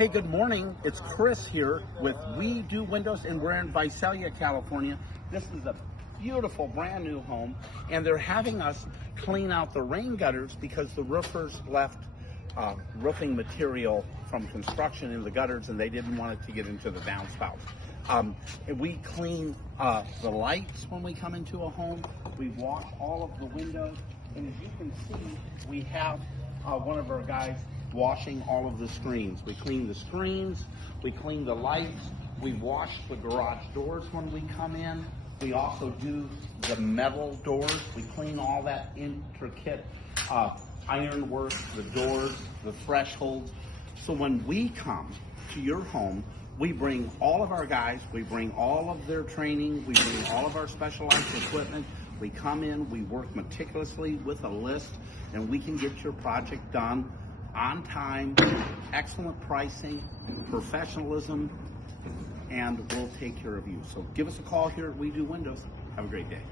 Hey, good morning. It's Chris here with We Do Windows, and we're in Visalia, California. This is a beautiful brand new home, and they're having us clean out the rain gutters because the roofers left roofing material from construction in the gutters, and they didn't want it to get into the downspouts. And we clean the lights when we come into a home. We wash all of the windows, and as you can see, we have one of our guys washing all of the screens. We clean the screens, we clean the lights, we wash the garage doors when we come in. We also do the metal doors. We clean all that intricate ironwork, the doors, the thresholds. So when we come to your home, we bring all of our guys, we bring all of their training, we bring all of our specialized equipment. We come in, we work meticulously with a list, and we can get your project done on time, excellent pricing, professionalism, and we'll take care of you. So give us a call here at We Do Windows. Have a great day.